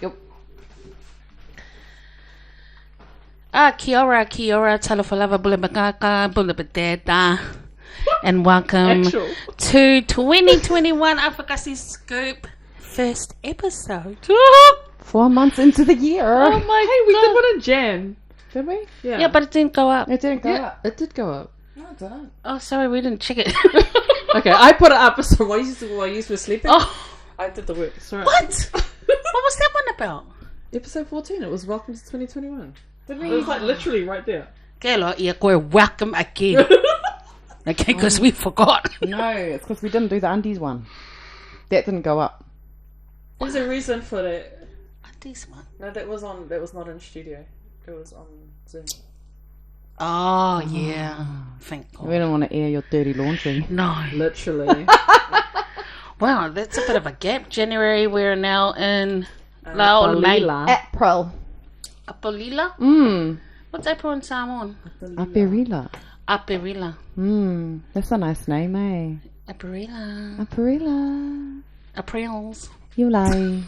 Yep. Kia ora, talafalava bulabakaka, bulabadeda. And welcome to 2021 AFAKASI Scoop first episode. 4 months into the year. Oh my Hey, we did one in Jan. Did we? Yeah, but it didn't go up. It didn't go Yeah, up. it did go up. No, it didn't. Oh, sorry, we didn't check it. Okay, I put it up, so while you were sleeping, Oh, I did the work. Sorry. what? What was that one about? Episode 14, it was Welcome to 2021. Didn't we? It was like literally right there. Kelo, we're welcome again. Okay, because we forgot. No, it's because we didn't do the undies one. That didn't go up. There's a reason for that. This one. No, that was not in studio. It was on Zoom. Oh, yeah. Thank God. We don't want to air your dirty laundry. No. Literally. Wow, that's a bit of a gap. January, we're now in May. April. Apolila? What's April in Samoan? Aperila. Aperila. That's a nice name, eh? Aperila. Aperila. Aprils. Yulai.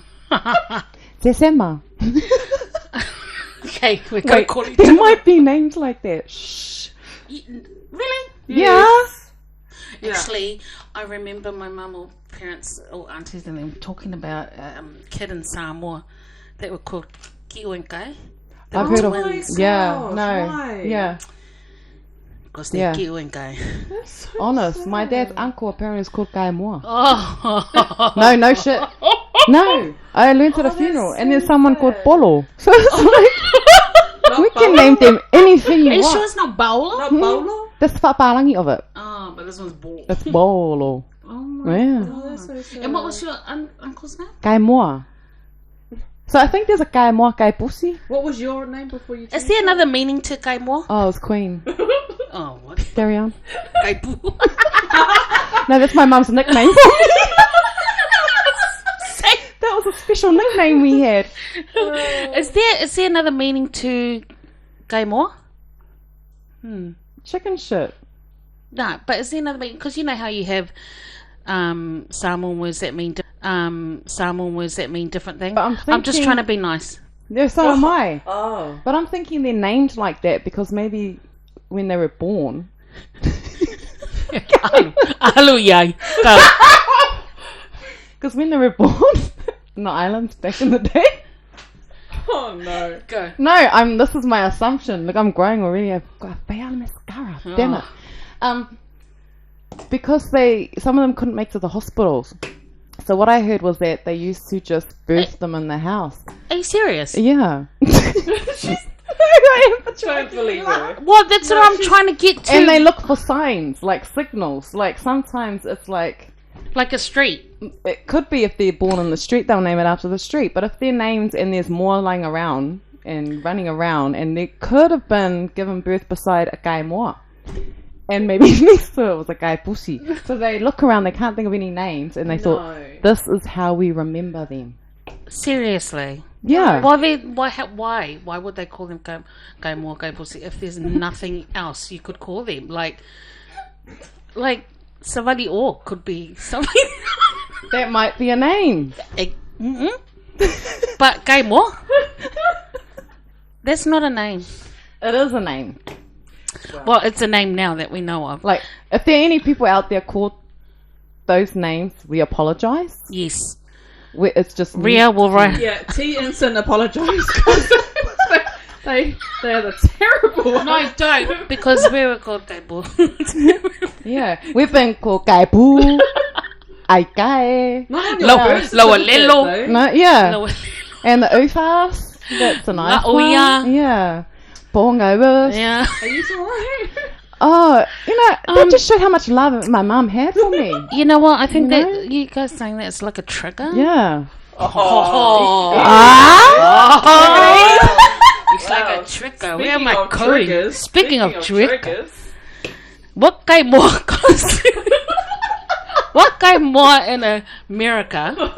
December. Okay, we're going to call it. There might be names like that. Shh. Really? Yes. Yeah. Actually, I remember my mum or parents or aunties and them talking about a kid in Samoa that were called Kiwenkai. I've heard of twins. Yeah, gosh, no. why? Yeah. Because they're Yeah. Kiwenkai. That's so Honest, sad. my dad's uncle apparently is called Kaimoa. Oh. No shit. No, I learned at a that's funeral, so and there's someone called sad. Polo. So it's like, we can name them anything Are you you sure want. it's not Bowler? Not Bolo? That's the whaaparangi of it. Oh, but this one's Ball. That's Polo. Oh my Yeah. Oh, that's so sad. And what was your uncle's name? Kaimoa. So I think there's a Kaimoa Kaipusi. What was your name before you Is changed there another meaning to Kaimoa? Oh, it's Queen. Oh, what? Carry on. Kaipu. No, that's my mum's nickname. That was a special nickname we had. Is there another meaning to Kaimoa? Chicken shit. No, but is there another meaning? Because you know how you have Samoan words that mean different things. But I'm I'm just thinking- trying to be nice. Yeah, so am I. Oh. But I'm thinking they're named like that because maybe when they were born. Hallelujah. Go. Because when they were born in the islands back in the day. Oh no. Go. No, this is my assumption. Look, I'm growing already. I've got a fail mascara. Damn it. Because some of them couldn't make it to the hospitals. So what I heard was that they used to just birth them in the house. Are you serious? Yeah. Don't believe her. Well, that's what I'm trying to get to. And they look for signs, like signals. Like sometimes it's like, like a street. it could be if they're born in the street, they'll name it after the street. But if they're named and there's more lying around and running around, and they could have been given birth beside a Kaimoa. And maybe next to it was a Kaipusi. So they look around, they can't think of any names, and they thought, this is how we remember them. Seriously. Yeah. Why would they call them Kaimoa, Kaipusi if there's nothing else you could call them? Like Savali O could be something. That might be a name. But Kaimoa? That's not a name. It is a name. Well, it's a name now that we know of. Like, if there are any people out there called those names, we apologize. Yes. It's just Ria will write. Yeah, T Instant apologise because they are the terrible ones. No, don't, because we were called Kaimoa. Yeah, we've been called Kaipu, Aikai. Not on your Lower birth certificate, Lelo. though. No, yeah, and the Ufas. That's a nice La one. Uya. Yeah, Pongo. Yeah. Are you alright? Oh, that just showed how much love my mum had for me. You know what? I think You know? that you guys saying that's like a trigger. Yeah. Oh. It's like a trigger. Where am I going? Speaking of triggers. What guy more goes? What guy more in America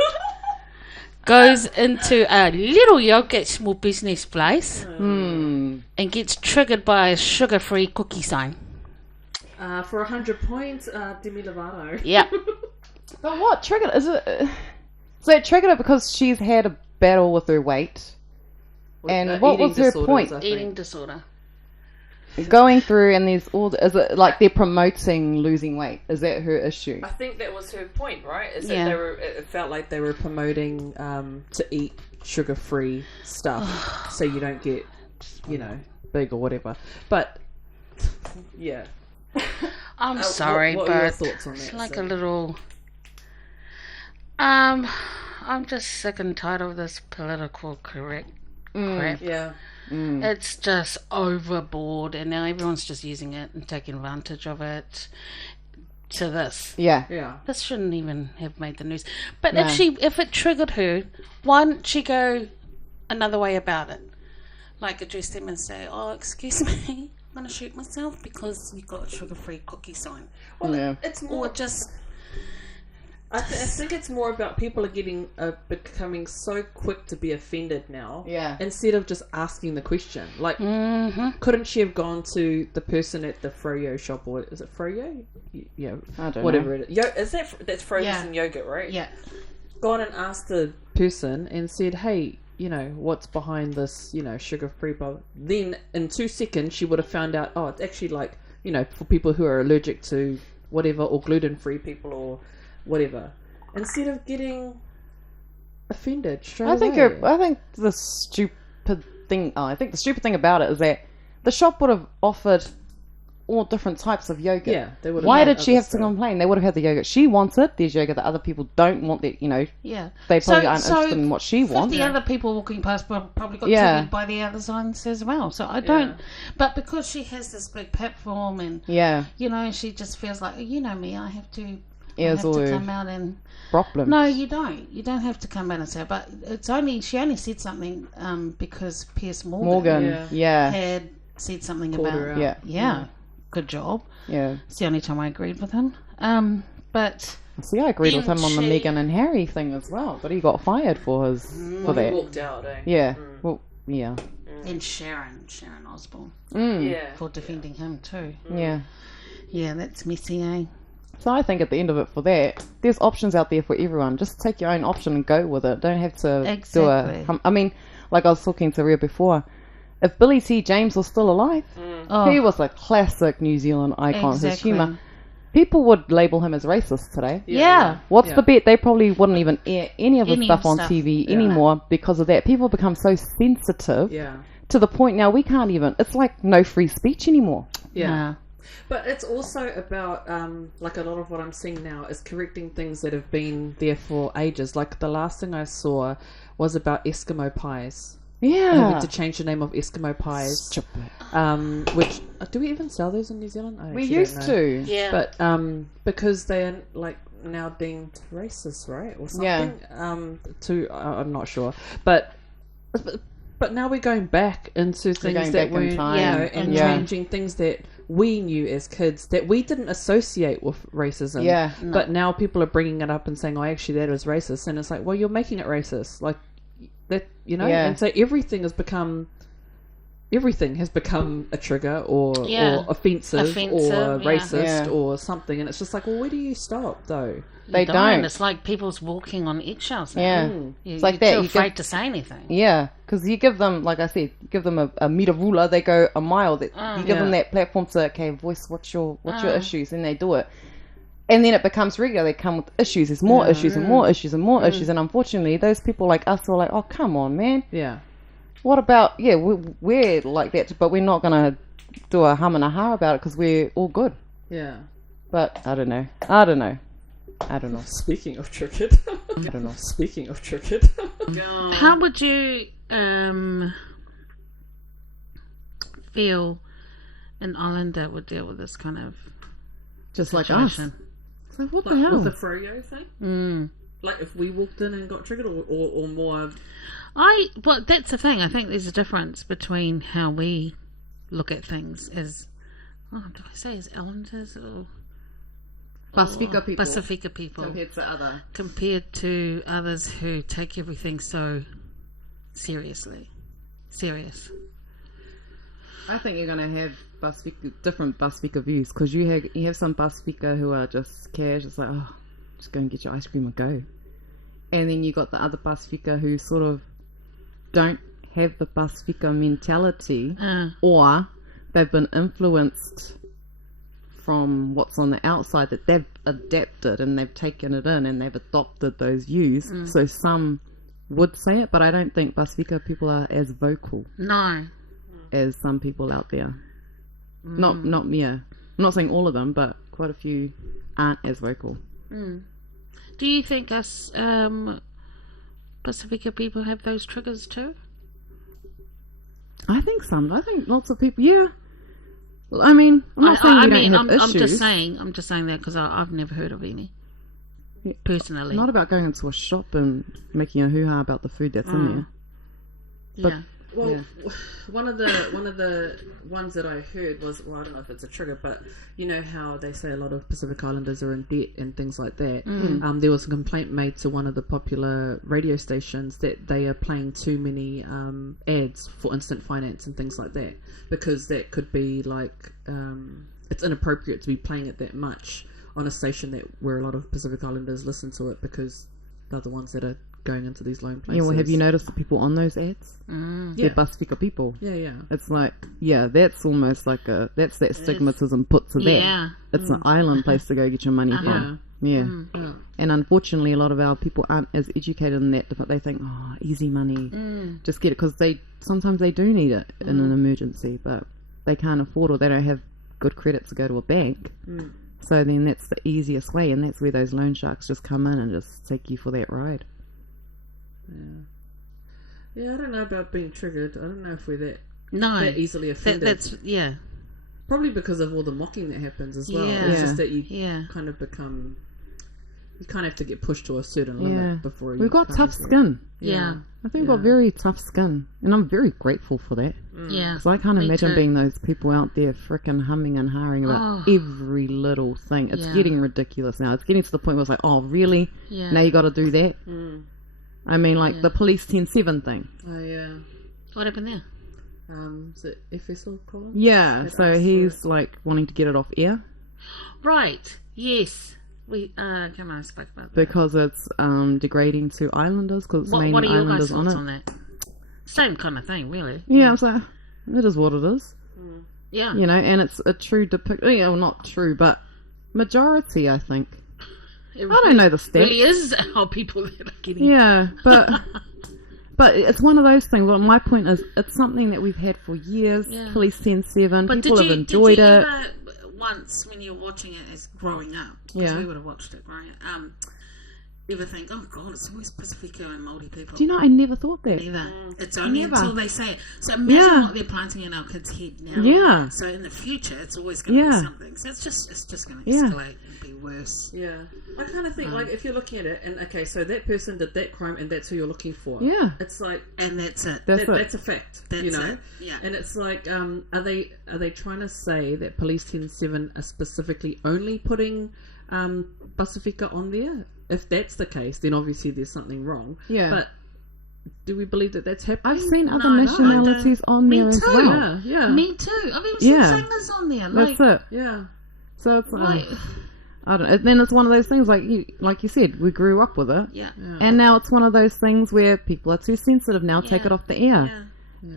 goes into a little yogurt small business place and gets triggered by a sugar-free cookie sign? For 100 points, Demi Lovato. Yeah. But what triggered? Is it? So it triggered it because she's had a battle with her weight. And what was her point? Eating disorder. Going through, and there's all. Is it like they're promoting losing weight? Is that her issue? I think that was her point, right? Is that they were? It felt like they were promoting to eat sugar-free stuff, so you don't get, big or whatever. But yeah, I'm sorry, what but are your thoughts on that, it's like so? a little. I'm just sick and tired of this political correct crap. Yeah. It's just overboard, and now everyone's just using it and taking advantage of it to this. Yeah. This shouldn't even have made the news. But if it triggered her, why didn't she go another way about it? Like address them and say, "Oh, excuse me, I'm going to shoot myself because you got a sugar-free cookie sign." Well, it's more just... I think it's more about people are becoming so quick to be offended now. Yeah. Instead of just asking the question. Like, couldn't she have gone to the person at the froyo shop, or is it froyo? Yeah, I don't whatever know. it is. That's frozen yogurt, right? Yeah. Gone and asked the person and said, "Hey, what's behind this? Sugar-free bar." Then in 2 seconds, she would have found out. Oh, it's actually like for people who are allergic to whatever, or gluten-free people, or whatever, instead of getting offended straight away. I think the stupid thing about it is that the shop would have offered all different types of yogurt. Yeah, they would have. Why did she have to complain? They would have had the yogurt she wanted. There's yogurt that other people don't want. That Yeah. they probably aren't interested in what she wants. The other people walking past probably got triggered by the other signs as well. So I don't. But because she has this big platform, and she just feels like, me, I have to. I have to come out and problems. No, you don't. You don't have to come out and say. But she only said something because Piers Morgan had said something about. Yeah. Good job. Yeah, it's the only time I agreed with him. But see, I agreed with him on the Meghan and Harry thing as well. But he got fired for that. He walked out. Yeah. Well, yeah. And Sharon Osbourne. For defending him too. Yeah, that's messy, eh? So I think at the end of it, for that, there's options out there for everyone. Just take your own option and go with it. Don't have to do I mean, like I was talking to Rhea before, if Billy T. James was still alive, he was a classic New Zealand icon. His humour, people would label him as racist today. What's the bet? They probably wouldn't even air any of his stuff on TV anymore because of that. People become so sensitive to the point now we can't even. It's like no free speech anymore. But it's also about, like a lot of what I'm seeing now is correcting things that have been there for ages. Like the last thing I saw was about Eskimo pies. Yeah. To change the name of Eskimo pies. Which, do we even sell those in New Zealand? We used to. Yeah. But because they are like now deemed racist, right? Or something. I'm not sure. But now we're going back into things that weren't, and changing things that we knew as kids that we didn't associate with racism. But now people are bringing it up and saying, "Oh, actually, that was racist," and it's like, well, you're making it racist, like that, And so everything has become a trigger or offensive or racist or something, and it's just like, well, where do you stop though? They don't. It's like people's walking on eggshells now. It's like you're too afraid to say anything. Because you give them, like I said, you give them a meter ruler, they go a mile. You give them that platform to voice what's your issues, and they do it. And then it becomes regular. They come with issues. There's more issues and more issues and more issues. And unfortunately, those people like us are like, oh, come on, man. What about, we're like that, but we're not going to do a hum and a ha about it because we're all good. But I don't know. Speaking of cricket. How would you feel an islander would deal with this kind of just situation? Like us? So what the hell? With the froyo thing? Like if we walked in and got triggered or more... Well, that's the thing. I think there's a difference between how we look at things as... do I say as islanders or... Pasifika people compared to others who take everything so serious. I think you're gonna have different Pasifika views because you have some Pasifika who are just cash, it's like, oh, just go and get your ice cream and go, and then you got the other Pasifika who sort of don't have the Pasifika mentality, or they've been influenced from what's on the outside, that they've adapted and they've taken it in and they've adopted those views. So some would say it, but I don't think Pasifika people are as vocal as some people out there. Not me. I'm not saying all of them, but quite a few aren't as vocal. Do you think us Pasifika people have those triggers too? I think lots of people, yeah. Well, I mean, I'm not saying we don't have issues. I'm just saying that because I've never heard of any, personally. Not about going into a shop and making a hoo-ha about the food that's in there. But, one of the ones that I heard was, well, I don't know if it's a trigger, but you know how they say a lot of Pacific Islanders are in debt and things like that. There was a complaint made to one of the popular radio stations that they are playing too many ads for instant finance and things like that, because that could be like it's inappropriate to be playing it that much on a station where a lot of Pacific Islanders listen to it, because they're the ones that are going into these lone places. Yeah, well, have you noticed the people on those ads? They're Pasifika people. Yeah. It's like, that's almost like that's that stigmatism put to that. It's an island place to go get your money from. Yeah. And unfortunately, a lot of our people aren't as educated in that, but they think, easy money, just get it, because sometimes they do need it in an emergency, but they can't afford, or they don't have good credit to go to a bank. So then that's the easiest way, and that's where those loan sharks just come in and just take you for that ride. Yeah, I don't know about being triggered. I don't know if we're that easily offended. That's probably because of all the mocking that happens as well. It's just that you kind of become, you kind of have to get pushed to a certain limit before you. We've got tough skin. Yeah. I think we've got very tough skin, and I'm very grateful for that. Yeah. Because I can't imagine being those people out there frickin' humming and hawing about every little thing. It's getting ridiculous now. It's getting to the point where it's like, oh, really? Yeah. Now you got to do that? I mean, like the Police 10-7 thing. Oh, yeah. What happened there? Is it FSL Colin? Yeah, so he's like wanting to get it off air. Right, yes. We, come on, I spoke about that. Because it's degrading to islanders, because it's mainly what are your islanders guys' thoughts on that? Same kind of thing, really. Yeah, it's like, it is what it is. Yeah. You know, and it's a true depiction. Well, not true, but majority, I think. I don't know the stats. It really is how people that are getting... Yeah, but it's one of those things. Well, my point is, it's something that we've had for years. Police 10-7. But people have enjoyed it. Did you ever, once, when you were watching it as growing up, because we would have watched it growing up, ever think, oh God, it's always Pasifika and Māori people? Do you know, I never thought that. Never. It's only until they say it. So imagine what they're planting in our kids' head now. Yeah. So in the future, it's always going to be something. So it's just going to escalate and be worse. Yeah. I kind of think, like, if you're looking at it, and okay, so that person did that crime, and that's who you're looking for. Yeah. It's like, and that's it. That's a fact. That's you know. it. Yeah. And it's like, are they trying to say that Police 10-7 are specifically only putting Pasifika on there? If that's the case, then obviously there's something wrong. Yeah. But do we believe that that's happening? I've seen other nationalities on there as well. Yeah. Me too. I've even seen singers on there. Like, that's it. Yeah. So it's like, I don't know. Then it's one of those things, like you said, we grew up with it. Yeah. And now it's one of those things where people are too sensitive now, take it off the air. Yeah.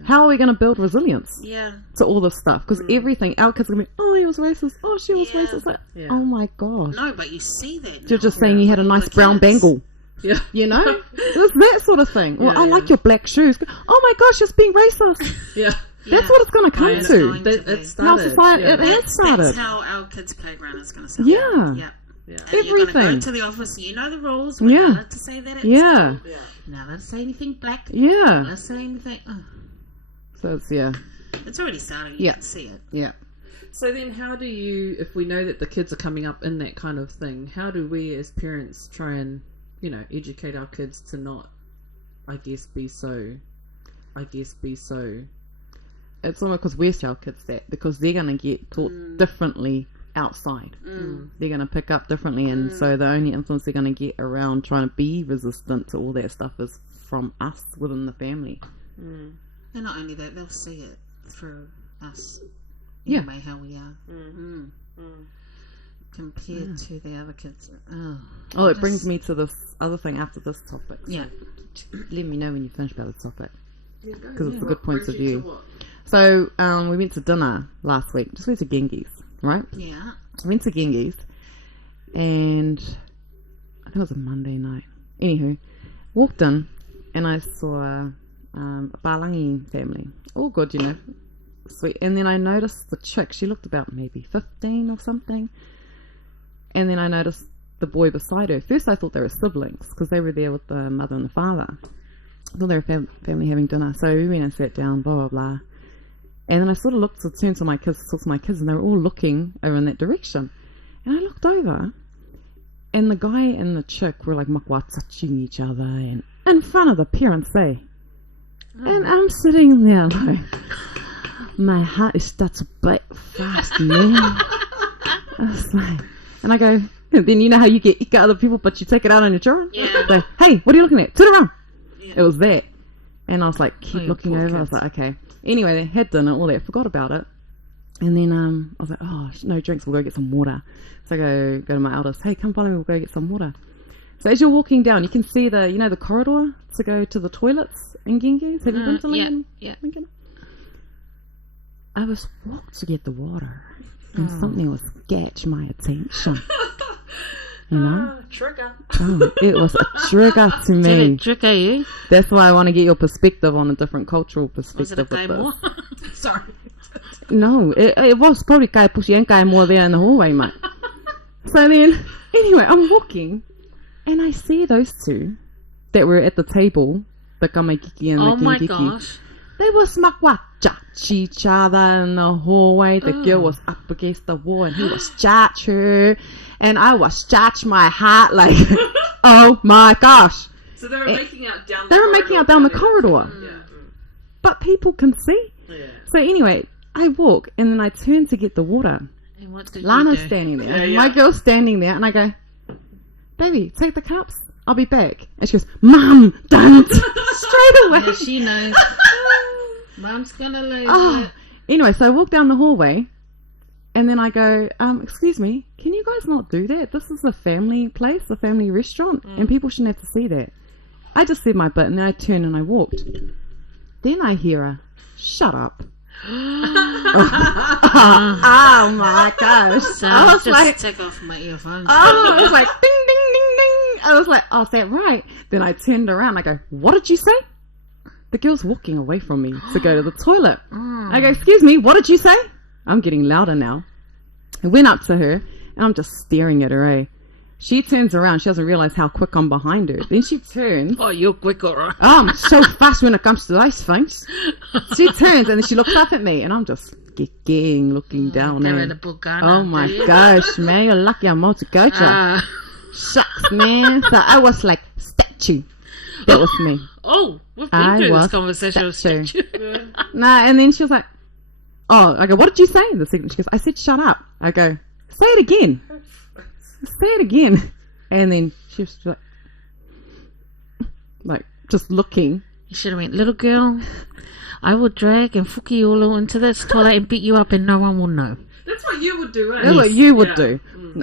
How are we going to build resilience to all this stuff? Because everything, our kids are going to be, oh, he was racist, oh, she was racist. Like, oh my gosh. No, but you see that now. You're just saying you had a nice brown bangle. Yeah. You know? It's that sort of thing. Well, I like your black shoes. Oh my gosh, it's being racist. Yeah. That's what it's going to come to. It started. It has started. That's how our kids' playground is going to start. Yeah. Everything. You're going to go to the office, you know the rules. We're not allowed to say that at school. Not allowed to say anything black. Not allowed to say anything... So it's, it's already starting. You can see it. Yeah. So then how do you, if we know that the kids are coming up in that kind of thing, how do we as parents try and, you know, educate our kids to not, I guess be so... It's almost because we tell kids that, because they're going to get taught differently outside. They're going to pick up differently, and so the only influence they're going to get around trying to be resistant to all that stuff is from us within the family. And not only that, they'll see it through us. Anyway, how we are. Compared to the other kids. It brings me to this other thing after this topic. Yeah. Let me know when you finish about this topic. because it's the good points of view. So we went to dinner last week. Just went to Genghis, right? Yeah. Went to Genghis, and I think it was a Monday night. Anywho, walked in, and I saw a Palangi family. All good, you know. Sweet. And then I noticed the chick. She looked about maybe 15 or something. And then I noticed the boy beside her. First I thought they were siblings, because they were there with the mother and the father. I thought they were family having dinner. So we went and sat down, blah, blah, blah. And then I sort of turned to my kids, talked to my kids, and they were all looking over in that direction. And I looked over, and the guy and the chick were like makwa touching each other, and in front of the parents, eh? And I'm sitting there like, my heart starts to beat fast, man. I was like, and I go, then you know how you get ika other people, but you take it out on your children? Yeah. So, hey, what are you looking at? Turn around. Yeah. It was that. And I was like, keep looking over. Kids. I was like, okay. Anyway, they had dinner, all that, forgot about it. And then I was like, oh, no drinks, we'll go get some water. So I go to my eldest, hey, come follow me, we'll go get some water. So as you're walking down, you can see the corridor to go to the toilets in Genghis. Have you been to Lincoln? Yeah. Lincoln? I was walked to get the water, and something was catch my attention. You know? Trigger. Oh, it was a trigger to me. Did it trigger you? That's why I want to get your perspective on a different cultural perspective. Was it a more? Sorry. No, it was probably kai pushi and kai more there in the hallway, mate. So then, anyway, I'm walking, and I see those two that were at the table, the kamaikiki and the kingiki. Oh my gosh. They were smakwa judge each other in the hallway. The girl was up against the wall, and he was judge her, and I was judge my heart like, oh my gosh. So they were making out down. They were making out down the corridor. Yeah. But people can see. Yeah. So anyway, I walk, and then I turn to get the water. And what did Lana's you do? standing there. Yeah, yeah. My girl's standing there, and I go, baby, take the cups. I'll be back. And she goes, Mum, don't. Straight away. Yeah, she knows. Mum's gonna lose it. Anyway, so I walk down the hallway, and then I go, excuse me, can you guys not do that? This is a family place, a family restaurant, and people shouldn't have to see that. I just said my bit, and then I turned and I walked. Then I hear a, shut up. Oh my gosh. So I was just like, take off my earphones. I was like, ding, ding, ding, ding. I was like, oh, is that right? Then I turned around. I go, what did you say? The girl's walking away from me to go to the toilet. I go, excuse me, what did you say? I'm getting louder now. I went up to her, and I'm just staring at her, eh? She turns around. She doesn't realize how quick I'm behind her. Then she turns. Oh, you're quick, alright. I'm so fast when it comes to those things. She turns, and then she looks up at me, and I'm just looking down at her. Oh my gosh, man, you're lucky I'm out to go to. Shucks, man. So I was like, statue. That was me. Oh, we've been through this conversation. Statue. Nah, and then she was like, oh, I go, what did you say? The second, she goes, I said, shut up. I go, say it again. Say it again. And then she was like just looking. You should have went, little girl, I will drag and fuki you all into this toilet and beat you up and no one will know. That's what you would do, eh? That's what you would do.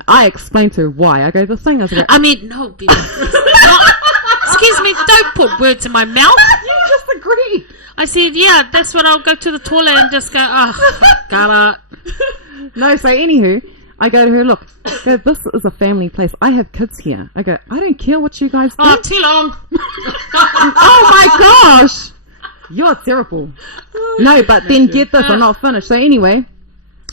I explained to her why. I go, the thing is, I mean, no, baby. Excuse me, don't put words in my mouth. You just agreed. I said, yeah, that's what I'll go to the toilet and just go, got it. No, so anywho, I go to her, look, this is a family place. I have kids here. I go, I don't care what you guys do. Oh, too long. Oh my gosh. You're terrible. No, but then get this, I'm not finished. So anyway,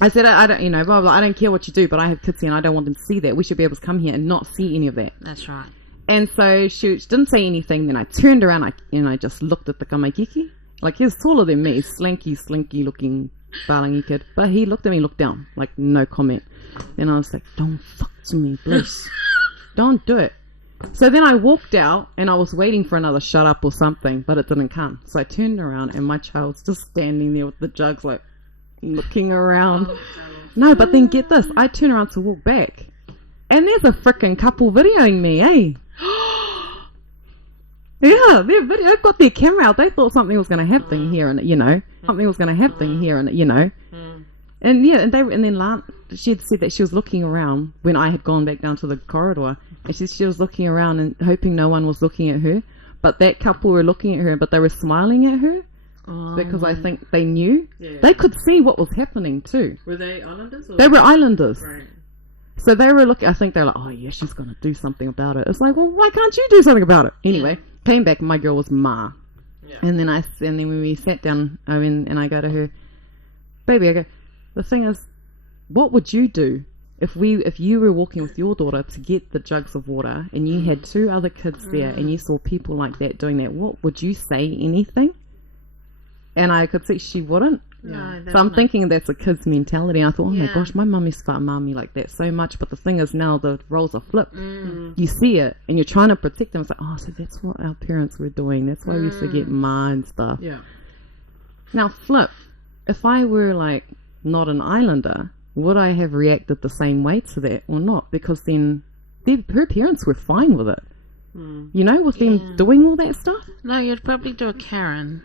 I said, I don't, blah, blah, blah, I don't care what you do, but I have kids here and I don't want them to see that. We should be able to come here and not see any of that. That's right. And so she didn't say anything. Then I turned around and I just looked at the kamaikiki. Like, he's taller than me, slinky looking Balangi kid. But he looked at me, looked down, like no comment. Then I was like, don't fuck to me, please. Don't do it. So then I walked out and I was waiting for another shut up or something, but it didn't come. So I turned around and my child's just standing there with the jugs, like looking around. No, but then get this. I turn around to walk back and there's a freaking couple videoing me, eh? Yeah, they've got their camera out. They thought something was going to happen here, and something was going to happen here, and and yeah, and then she had said that she was looking around when I had gone back down to the corridor, and she was looking around and hoping no one was looking at her, but that couple were looking at her, but they were smiling at her, because I think they knew. Yeah. They could see what was happening too. Were they islanders? Or? They were islanders. Right. So they were looking, I think they're like, oh yeah, she's going to do something about it. It's like, well, why can't you do something about it? Anyway, came back, my girl was Ma. Yeah. And then when we sat down, and I go to her, baby, I go, the thing is, what would you do if you were walking with your daughter to get the jugs of water and you had 2 other kids there and you saw people like that doing that? What would you say? Anything? And I could see she wouldn't. No, so I'm thinking that's a kid's mentality. I thought, oh my gosh, my mum used to start mum me like that so much. But the thing is, now the roles are flipped. You see it and you're trying to protect them. It's like, oh, so that's what our parents were doing. That's why we used to get ma and stuff. Yeah. Now flip, if I were like not an islander, would I have reacted the same way to that or not? Because then her parents were fine with it. You know, with them doing all that stuff. No, you'd probably do a Karen.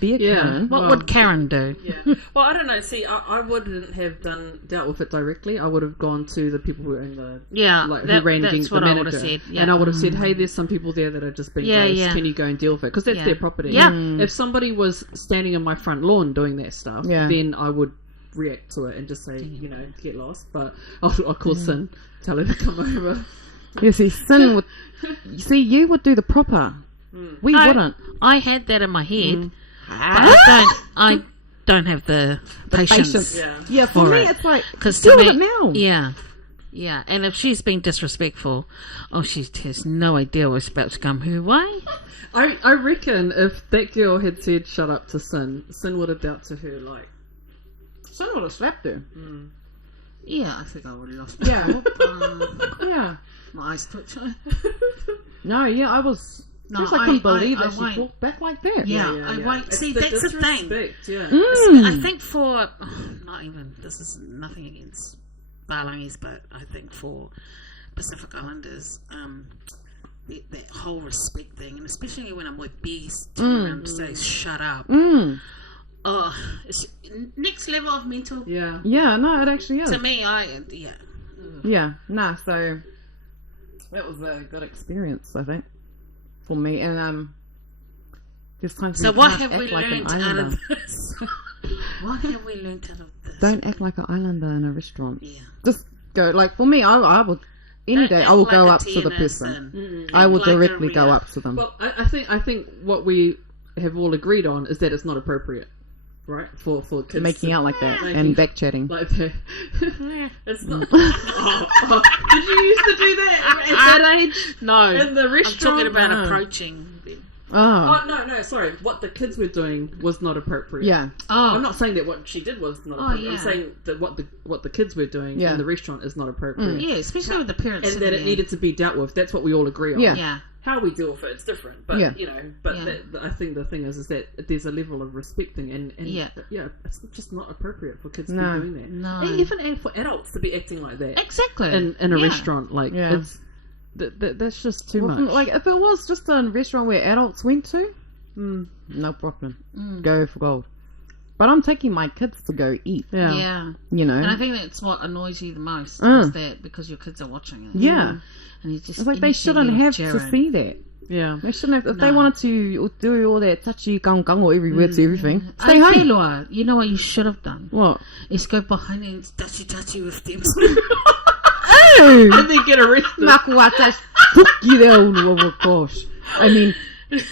Be a Karen. What would Karen do? Yeah. Well, I don't know. See, I wouldn't have dealt with it directly. I would have gone to the people who were in the who ran that's against what the I manager, would have said. Yeah. And I would have said, hey, there's some people there that are just being gross. Can you go and deal with it? Because that's their property. Yeah. If somebody was standing in my front lawn doing that stuff, then I would react to it and just say, you know, get lost. But I'll call Sin, tell her to come over. Yeah, see, Sin would. See, you would do the proper. We wouldn't. I had that in my head, but I don't have the patience. Yeah, for me, it's like, because do it now. Yeah, and if she's been disrespectful, she has no idea what's about to come her way. I reckon if that girl had said shut up to Sin would have dealt to her like. Sin would have slapped her. Yeah, I think I would have lost Yeah. my eyes twitching. No, yeah, I was. No, I couldn't believe that she talked back like that. I won't. See, that's the thing. Yeah. I think for this is nothing against Balangis, but I think for Pacific Islanders, that whole respect thing, and especially when I'm with bees, turn around and say shut up. It's next level of mental. Yeah, no, it actually is. To me, so that was a good experience, I think, for me. And there's times. So what have we learned out of this? What have we learned out of this? Don't act like an islander in a restaurant. Yeah. Just go, like, for me, I would any day I will go up to the person. I will directly go up to them. Well, I think what we have all agreed on is that it's not appropriate. Right, for kids making out like that and back chatting. Like that. It's not. Did you used to do that at that age? No. In the restaurant. I'm talking about approaching them. Oh no! Sorry, what the kids were doing was not appropriate. Yeah. I'm not saying that what she did was not appropriate. I'm saying that what the kids were doing in the restaurant is not appropriate. Yeah, especially with the parents. And that it needed to be dealt with. That's what we all agree on. Yeah. How we deal with it, it's different. But you know, I think the thing is that there's a level of respecting and it's just not appropriate for kids to be doing that. No. And even for adults to be acting like that. Exactly. In a restaurant, like it's that's just too much. Like if it was just a restaurant where adults went to, no problem. Go for gold. But I'm taking my kids to go eat. Yeah. You know. And I think that's what annoys you the most is that because your kids are watching it. Yeah. And you just it's like they shouldn't have to see that. Yeah. They shouldn't have. If they wanted to do all that touchy gung or every word to everything, stay home. You know what you should have done? What? Is go behind and touchy with them. And then get arrested. Oh gosh. I mean,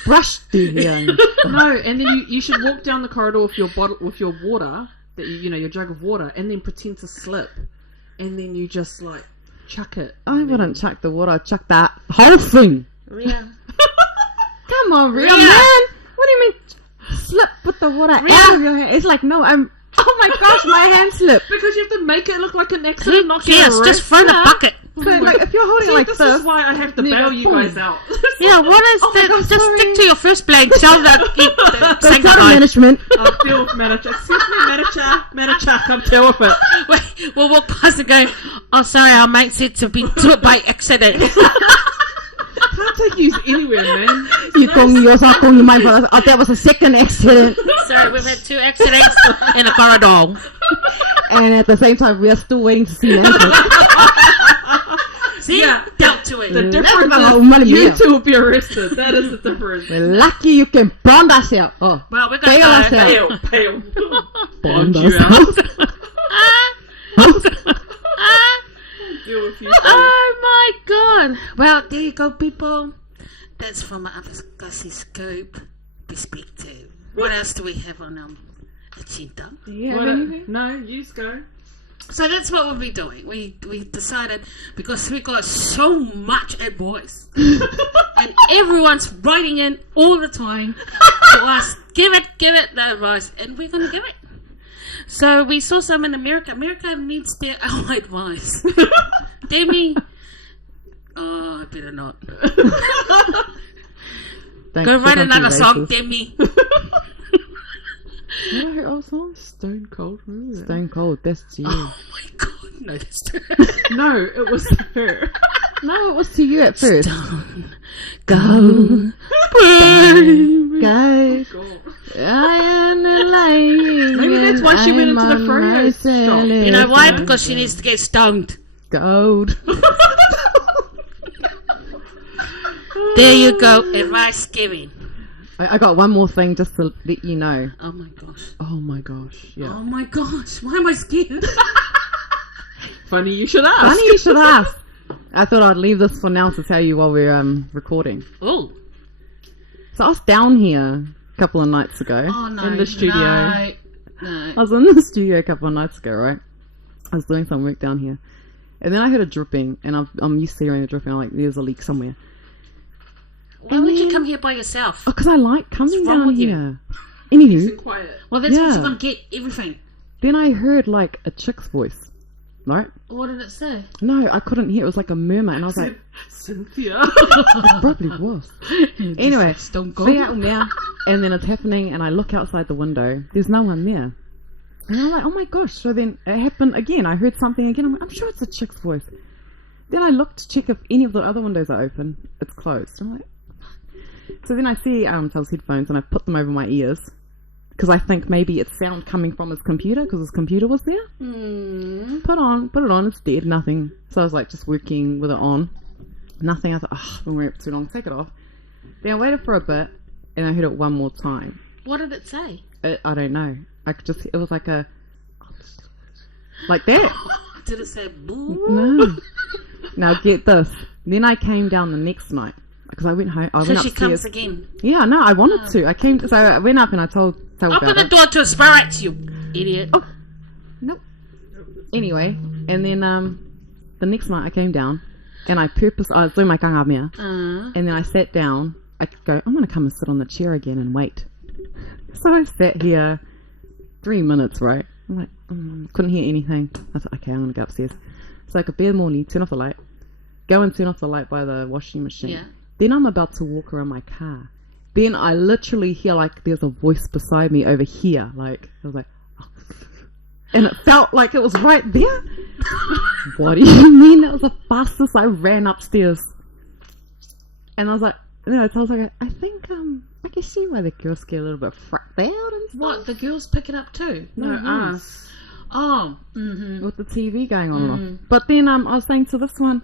brush the No, and then you should walk down the corridor with your bottle, with your water, that your jug of water, and then pretend to slip, and then you just like chuck it. I wouldn't chuck the water. I'd chuck that whole thing. Rhea. Come on, Rhea, man. What do you mean? Slip with the water out of your hand. It's like, no, oh my gosh, my hand slipped. Because you have to make it look like an accident. Yes, just throw the bucket. So, like, if you're holding like this is why I have to bail you guys out. Yeah, what is that? Just stick to your first blade. Tell the management. Field manager. Excuse me, manager, come deal with it. We'll walk past and go, oh, sorry, our mate said to be do it by accident. Can't take you anywhere, man. That was a second accident. Sorry, we've had 2 accidents in a corridor. And at the same time, we are still waiting to see management. See? Dealt to it. The difference is you two will be arrested. That is the difference. We're lucky you can bond us out. Oh, well, we're going to bail. Bond us out. Oh my god. Well, there you go, people. That's from an AFAKASI scope perspective. What else do we have on our agenda? No, you go. So that's what we'll be doing. We decided, because we got so much advice and everyone's writing in all the time to us, give it the advice, and we're going to give it. So we saw some in America. America needs our advice. Demi, I better not. Go write another song, Demi. Did I hear our song? Stone Cold. Stone Cold, that's to you. Oh my god, no, that's to No, it was her. No, it was to you at first. Stone Cold, baby. Go. I am lying. Maybe that's why she went into the Froyo shop. You know why? Because she needs to get stoned. Gold. There you go, advice giving. I got one more thing just to let you know. Oh my gosh. Oh my gosh. Yeah. Oh my gosh. Why am I scared? Funny you should ask. I thought I'd leave this for now to tell you while we're recording. Oh. So I was down here a couple of nights ago. Oh no. In the studio. No. I was in the studio a couple of nights ago, right? I was doing some work down here. And then I heard a dripping, and I'm used to hearing a dripping. I'm like, there's a leak somewhere. Why would you come here by yourself? Oh, because I like coming What's wrong down with here. Peace Anywho, and quiet. Well, that's what you're going to get, everything. then I heard like a chick's voice, right? What did it say? No, I couldn't hear. It was like a murmur, and I was like, Cynthia. it probably was. Anyway, Stone so yeah, now, and then it's happening, and I look outside the window. There's no one there. And I'm like, oh my gosh. So then it happened again. I heard something again. I'm like, I'm sure it's a chick's voice. Then I looked to check if any of the other windows are open. It's closed. I'm like, so then I see Tel's headphones, and I put them over my ears because I think maybe it's sound coming from his computer because his computer was there. Put it on. It's dead. Nothing. So I was like just working with it on. Nothing. I thought, oh, been wearing it too long. Take it off. Then I waited for a bit, and I heard it one more time. What did it say? I don't know. It was like a like that. Did it say boo? No. Now get this. Then I came down the next night because I went home. I went So upstairs. she comes again. Yeah, no, I wanted to. So I went up and I told Open about the it. door to a spirit, you idiot. Oh, nope. Anyway, and then the next night I came down and I was doing my kangamea, and then I sat down. I could go, I'm going to come and sit on the chair again and wait. So I sat here 3 minutes, right? I'm like, couldn't hear anything. I thought, okay, I'm going to go upstairs. So I could bear morning, turn off the light, go and turn off the light by the washing machine. Yeah. Then I'm about to walk around my car. Then I literally hear like there's a voice beside me over here. Like, I was like, oh. And it felt like it was right there. What do you mean? That was the fastest I ran upstairs. And I was like, I was like, I think, I can see why the girls get a little bit freaked out and stuff. What, the girls pick it up too? No, us. Oh, with the TV going on and off. But then I was saying to this one,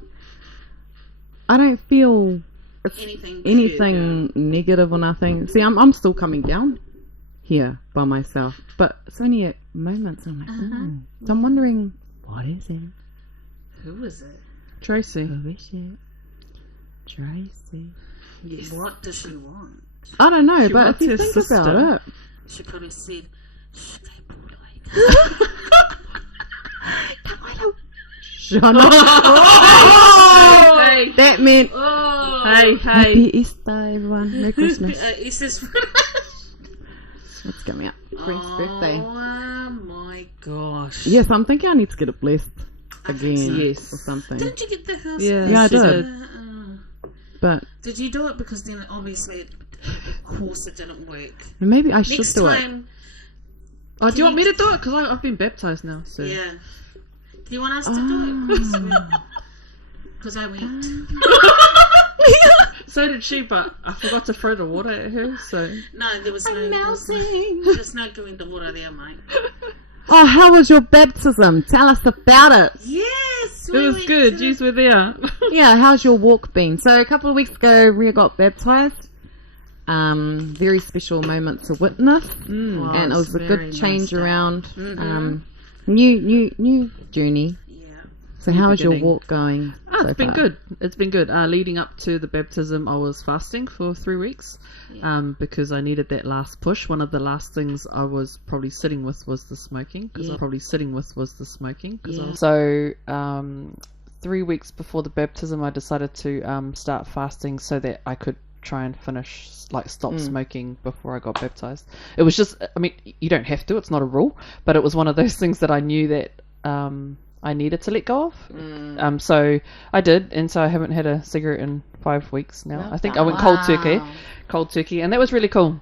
I don't feel anything negative or nothing. See, I'm still coming down here by myself, but it's only at moments. I'm like, so I'm wondering, what is it? Who is it? Tracy. Who is it? Tracy. Yes. What does she want? I don't know, She but wants if you her think about sister. it, She probably said, Shut up. Oh! Hey. That meant Hey. Happy Easter, everyone. Merry Christmas. Easter's It's coming up. Frank's birthday. Oh my gosh. Yes, I'm thinking I need to get it blessed again. so. Yes. Or something. Didn't you get the house? Yeah, I she did. But Did you do it? Because then obviously, of course, it didn't work. maybe I should Next do it. time, Oh, do you want me to do it? Because I've been baptized now. So. yeah. Do you want us to do it? Because I went. So did she, but I forgot to throw the water at her. So No, there was no. melting. There's no going the water there, mate. Oh, how was your baptism? Tell us about it. Yes, it was good. Jeez, we're there. Yeah, how's your walk been? So a couple of weeks ago, Rhea got baptised. Very special moment to witness, and it was a good change around. New journey. So how is your walk going? It's been good. It's been good. Leading up to the baptism, I was fasting for 3 weeks because I needed that last push. One of the last things I was probably sitting with was the smoking. So 3 weeks before the baptism, I decided to start fasting so that I could try and stop smoking before I got baptized. It was just, I mean, you don't have to, it's not a rule, but it was one of those things that I knew that I needed to let go of. So I did, and so I haven't had a cigarette in 5 weeks now. I think I went cold turkey, and that was really cool.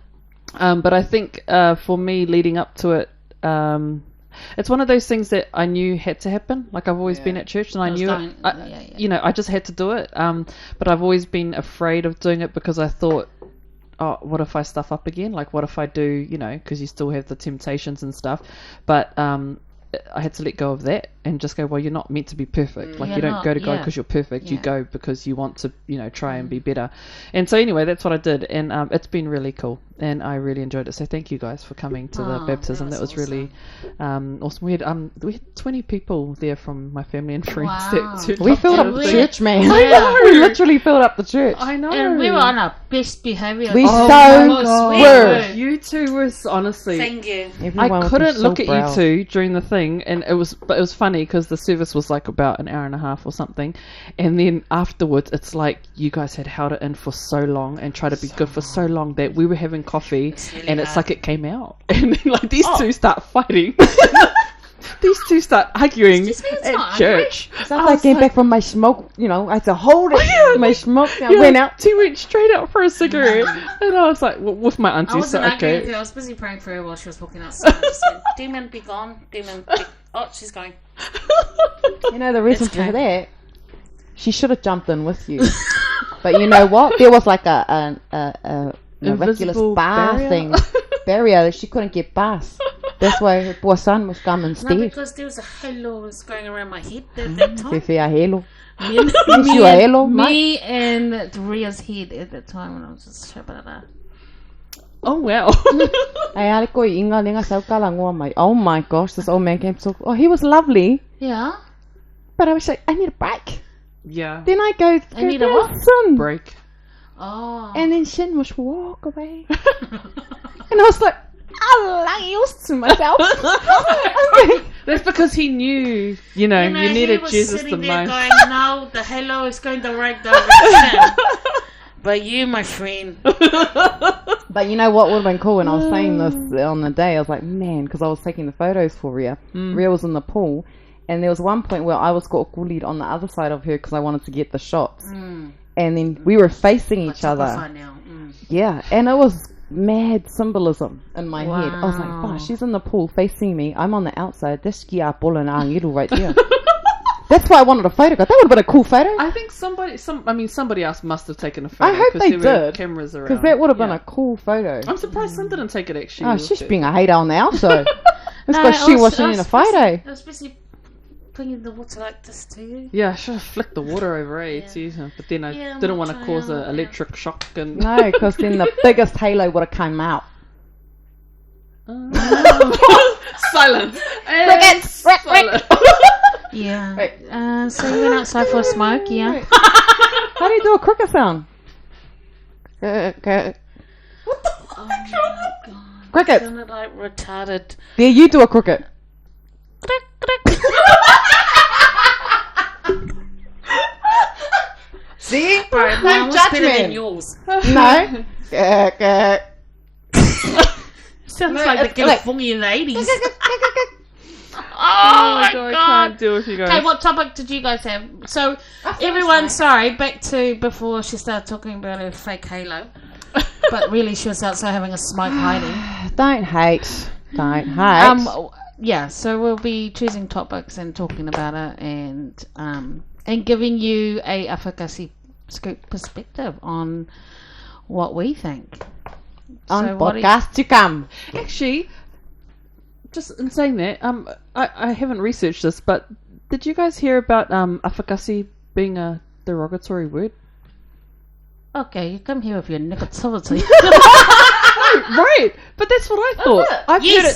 But I think for me, leading up to it, it's one of those things that I knew had to happen. Like, I've always been at church, and I knew it. You know, I just had to do it. But I've always been afraid of doing it because I thought, oh, what if I stuff up again? Like, what if I do, you know, because you still have the temptations and stuff. But I had to let go of that and just go, well, you're not meant to be perfect. Like, you don't go to God because you're perfect. You go because you want to, you know, try and be better. And so anyway, that's what I did. And it's been really cool. And I really enjoyed it. So thank you guys for coming to the baptism. That was awesome. Really awesome. We had 20 people there from my family and friends. Wow. We filled up the church, man. Yeah. I know. We literally filled up the church. I know. And we were on our best behaviour. We were. You two was honestly. Thank you. I couldn't look at you two during the thing, and it was funny because the service was like about an hour and a half or something, and then afterwards it's like you guys had held it in for so long and tried to be good for so long that we were having coffee, really and it's like it came out, and then like these two start fighting. These two start arguing at church. I came back from my smoke, you know, I had to hold it. My smoke went out. She went straight out for a cigarette. And I was like, with my auntie. I wasn't arguing, I was busy praying for her while she was walking outside. I just said, demon, be gone. Demon, be... Oh, she's going. You know, the reason for that, she should have jumped in with you. But you know what? There was like a miraculous bar barrier that she couldn't get past. That's why her poor son was coming instead. No, because there was a halo was going around my head at that time. A halo. Me and Ria's head at that time when I was just shabada. Oh wow. Oh my gosh, this old man came to talk. Oh, he was lovely. Yeah. But I was like, I need a break. Yeah. Then I go, I need a what? Sin. Break. Oh. And then Shin was walk away. And I was like, I like used to myself. That's because he knew, you needed Jesus the most. Going, no, the halo is going the right direction. But you, my friend. But you know what would have been cool when I was saying this on the day? I was like, man, because I was taking the photos for Rhea. Rhea was in the pool, and there was one point where I was got kulied on the other side of her because I wanted to get the shots. And then we were facing each other. Yeah, and it was mad symbolism in my head. I was like, oh, she's in the pool facing me. I'm on the outside. This right there. That's why I wanted a photo. That would have been a cool photo. I think somebody else must have taken a photo. I hope they did. Cameras around. Because that would have been a cool photo. I'm surprised Sim didn't take it actually. Oh, she's being a hater on the outside. It's because she wasn't in a photo. I was busy bringing the water like this to you. Yeah, I should have flicked the water over, but then I didn't want to cause an electric shock. And no, because then the biggest halo would have come out. Silence. Silence. Yeah. So you went outside for a smoke, yeah? How do you do a cricket sound? Oh my god. Cricket. It sounded like retarded. There, you do a cricket. See? Right, no judgment. Yours. No. Sounds like the California ladies. Oh my god, I can't do it with you guys. Okay, what topic did you guys have? So, everyone, sorry, back to before she started talking about her fake halo. But really, she was outside having a smoke hiding. Don't hate. Yeah, so we'll be choosing topics and talking about it and giving you a AFAKASI scoop perspective on what we think. On podcast to come. Actually, just in saying that, I haven't researched this, but did you guys hear about AFAKASI being a derogatory word? Okay, you come here with your negativity. Right, but that's what I thought.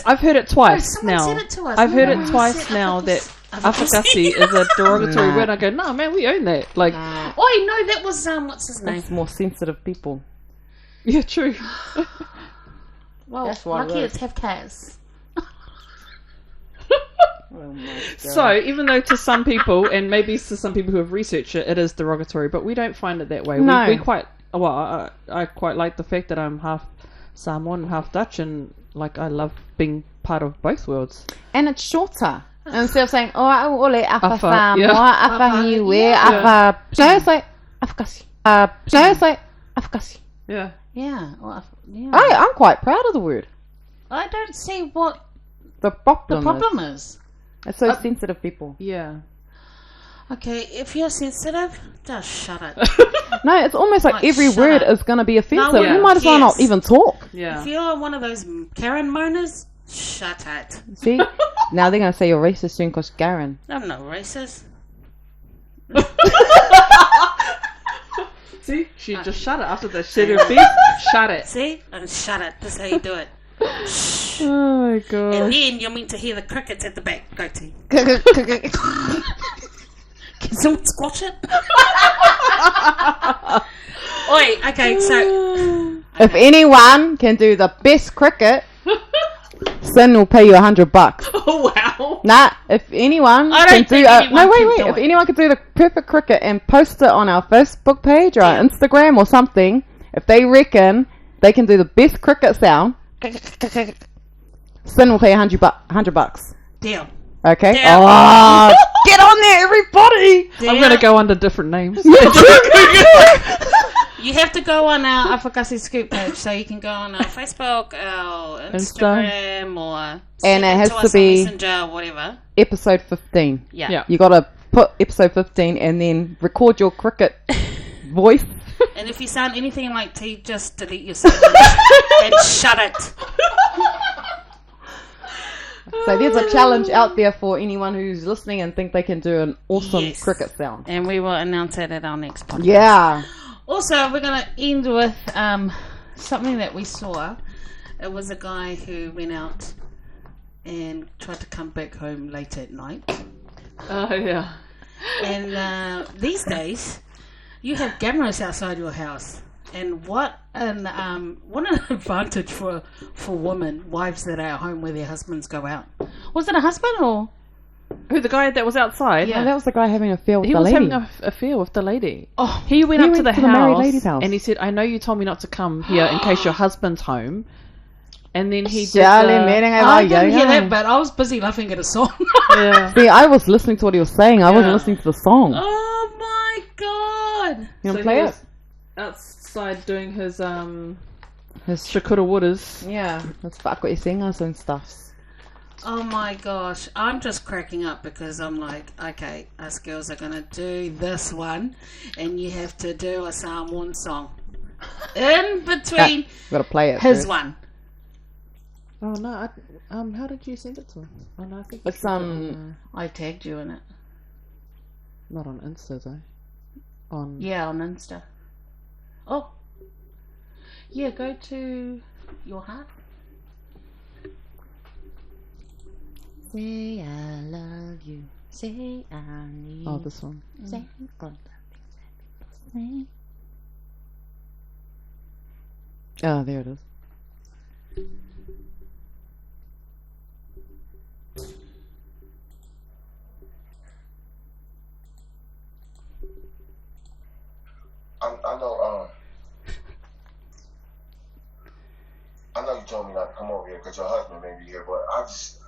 I've heard it twice now. Said it to us. I've heard it twice now that AFAKASI is a derogatory word. I go, no, man, we own that. Like, oh, no, that was what's his name? That's more sensitive people. yeah, true. Well, That's why lucky it it's have cats. Oh my God. So, even though to some people, and maybe to some people who have researched it, it is derogatory, but we don't find it that way. No. We quite, well, I quite like the fact that I'm half Samoan and half Dutch, and like I love being part of both worlds. And it's shorter. Instead of saying, oh, I will afa Afa, Samoa, yeah. afa hiwe, afa... No, it's like, AFAKASI. No, it's like, AFAKASI. Yeah. Yeah. Well, yeah. I'm quite proud of the word. I don't see what The the problem, problem is. It's so sensitive people. Yeah. Okay, if you're sensitive, just shut it. No, it's almost like every shut word up. is going to be offensive. No, You might as well not yes. even talk. Yeah. If you're one of those Karen moaners, shut it. See? Now they're going to say you're racist soon because Garen. I'm not racist. See? She just shut it after the said her piece. Shut it. See? And shut it. That's how you do it. Oh my God. And then you're meant to hear the crickets at the back. Go team. Can someone squash it? Oi, okay, so... If anyone can do the best cricket, Sin will pay you $100. Oh, wow. Nah, if anyone I can don't do think anyone no, can wait. do If it. anyone can do the perfect cricket and post it on our Facebook page or our Instagram or something, if they reckon they can do the best cricket sound, Sin will pay $100. Deal. Okay. Deal. Oh, get on there, everybody! I'm going to go under different names. You have to go on our AFAKASI Scoop page, so you can go on our Facebook, our Instagram, or And it has to to us on be Messenger, or whatever. Episode 15. Yeah. Yeah. You got to put episode 15 and then record your cricket voice. And if you sound anything like T, just delete yourself and shut it. So there's a challenge out there for anyone who's listening and think they can do an awesome Yes. cricket sound. And we will announce it at our next podcast. Yeah. Also, we're going to end with something that we saw. It was a guy who went out and tried to come back home late at night. Oh, yeah. And these days, you have cameras outside your house. And what an advantage for women, wives that are at home where their husbands go out. Was it a husband or? Who, the guy that was outside? Yeah, that was the guy having an affair with He the was lady. having an affair with the lady. Oh, He went up to the married lady's house. and he said, I know you told me not to come here in case your husband's home. And then he did I didn't hear that, but I was busy laughing at a song. yeah. See, I was listening to what he was saying. I wasn't Yeah. listening to the song. Oh my god! You want So to play he it? was outside doing his Shakura Waters. Yeah, that's fuck what you're singers and stuff. Oh my gosh, I'm just cracking up because I'm like, okay, us girls are gonna do this one, and you have to do a Samoan song in between Gotta play it. his first. one. Oh no! How did you send it to him? Oh no, I think It's I tagged you in it. not on Insta though. On Yeah, on Insta. Oh, yeah, go to your heart. Say I love you. Say I need. oh this one. Say Oh, there it is. I know you told me not to come over here because your husband may be here, but I just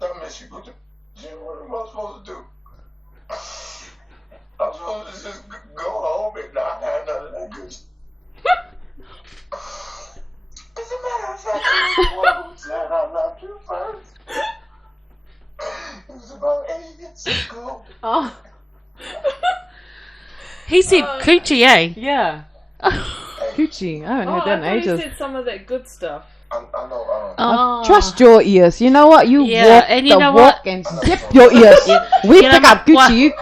I miss you. But Jim, what am I supposed to do? I'm supposed to just go home and not have none of that good. As a matter of fact, I was the one who said I loved you first. It was about 8 years ago. Oh, He said coochie, eh? Yeah. Coochie. I haven't heard that in ages. some of that good stuff. I know. Trust your ears. You know what? You walk and the walk and zip your ears. We pick up Gucci.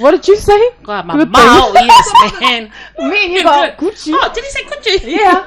What did you say? God, my mouth, yes, man. Me and you got Gucci. Oh, did he say Gucci? Yeah.